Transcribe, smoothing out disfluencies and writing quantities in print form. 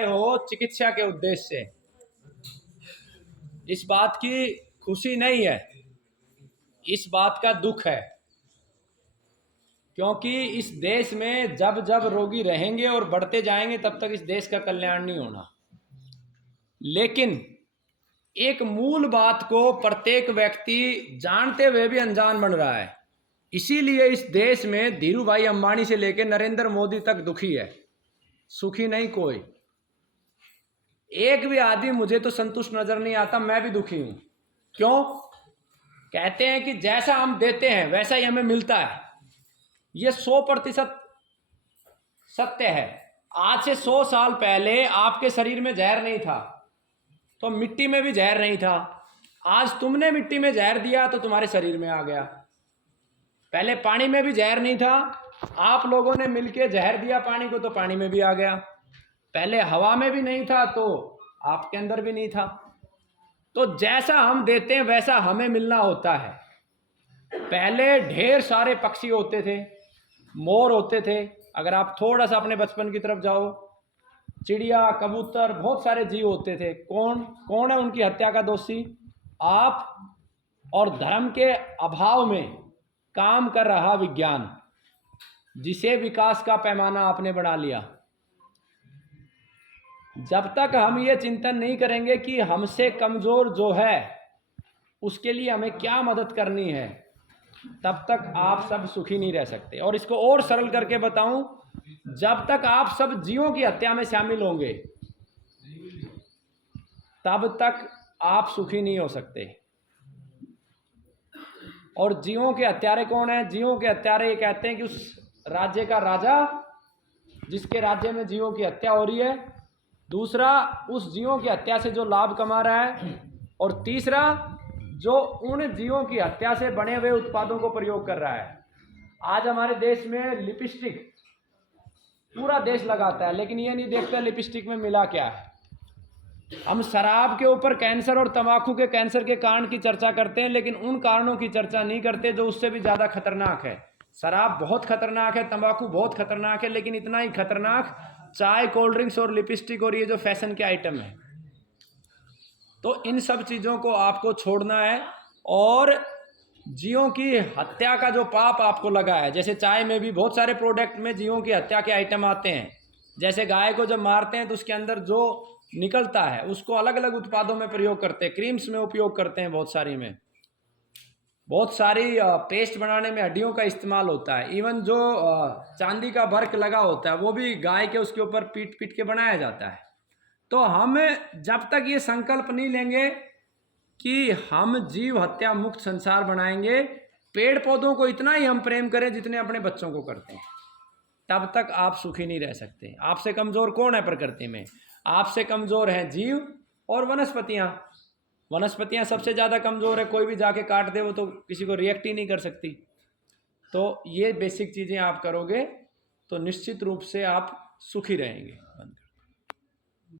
आए हो चिकित्सा के उद्देश्य से, इस बात की खुशी नहीं है, इस बात का दुख है। क्योंकि इस देश में जब जब रोगी रहेंगे और बढ़ते जाएंगे तब तक इस देश का कल्याण नहीं होना। लेकिन एक मूल बात को प्रत्येक व्यक्ति जानते हुए भी अनजान बन रहा है। इसीलिए इस देश में धीरू भाई अंबानी से लेकर नरेंद्र मोदी तक दुखी है, सुखी नहीं कोई। एक भी आदमी मुझे तो संतुष्ट नजर नहीं आता, मैं भी दुखी हूं। क्यों? कहते हैं कि जैसा हम देते हैं वैसा ही हमें मिलता है। यह 100% सत्य है। आज से 100 साल पहले आपके शरीर में जहर नहीं था तो मिट्टी में भी जहर नहीं था। आज तुमने मिट्टी में जहर दिया तो तुम्हारे शरीर में आ गया। पहले पानी में भी जहर नहीं था, आप लोगों ने मिलके जहर दिया पानी को तो पानी में भी आ गया। पहले हवा में भी नहीं था तो आपके अंदर भी नहीं था। तो जैसा हम देते हैं वैसा हमें मिलना होता है। पहले ढेर सारे पक्षी होते थे, मोर होते थे। अगर आप थोड़ा सा अपने बचपन की तरफ जाओ, चिड़िया, कबूतर, बहुत सारे जीव होते थे। कौन कौन है उनकी हत्या का दोषी? आप। और धर्म के अभाव में काम कर रहा विज्ञान, जिसे विकास का पैमाना आपने बढ़ा लिया। जब तक हम ये चिंतन नहीं करेंगे कि हमसे कमजोर जो है उसके लिए हमें क्या मदद करनी है, तब तक आप सब सुखी नहीं रह सकते। और इसको और सरल करके बताऊं, जब तक आप सब जीवों की हत्या में शामिल होंगे तब तक आप सुखी नहीं हो सकते। और जीवों के हत्यारे कौन है? जीवों के हत्यारे ये कहते हैं कि उस राज्य का राजा जिसके राज्य में जीवों की हत्या हो रही है, दूसरा उस जीवों की हत्या से जो लाभ कमा रहा है, और तीसरा जो उन जीवों की हत्या से बने हुए उत्पादों को प्रयोग कर रहा है। आज हमारे देश में लिपस्टिक पूरा देश लगाता है, लेकिन ये नहीं देखता लिपस्टिक में मिला क्या है। हम शराब के ऊपर कैंसर और तंबाकू के कैंसर के कारण की चर्चा करते हैं, लेकिन उन कारणों की चर्चा नहीं करते जो उससे भी ज़्यादा खतरनाक है। शराब बहुत खतरनाक है, तंबाकू बहुत खतरनाक है, लेकिन इतना ही खतरनाक चाय, कोल्ड ड्रिंक्स और लिपस्टिक और ये जो फैशन के आइटम है। तो इन सब चीज़ों को आपको छोड़ना है। और जीवों की हत्या का जो पाप आपको लगा है, जैसे चाय में भी बहुत सारे प्रोडक्ट में जीवों की हत्या के आइटम आते हैं। जैसे गाय को जब मारते हैं तो उसके अंदर जो निकलता है उसको अलग अलग उत्पादों में प्रयोग करते हैं, क्रीम्स में उपयोग करते हैं, बहुत सारी पेस्ट बनाने में हड्डियों का इस्तेमाल होता है। इवन जो चांदी का वर्क लगा होता है वो भी गाय के उसके ऊपर पीट पीट के बनाया जाता है। तो हम जब तक ये संकल्प नहीं लेंगे कि हम जीव हत्या मुक्त संसार बनाएंगे, पेड़ पौधों को इतना ही हम प्रेम करें जितने अपने बच्चों को करते हैं, तब तक आप सुखी नहीं रह सकते। आपसे कमजोर कौन है प्रकृति में? आपसे कमजोर हैं जीव और वनस्पतियां। वनस्पतियां सबसे ज़्यादा कमज़ोर है, कोई भी जाके काट दे वो तो किसी को रिएक्ट ही नहीं कर सकती। तो ये बेसिक चीज़ें आप करोगे तो निश्चित रूप से आप सुखी रहेंगे।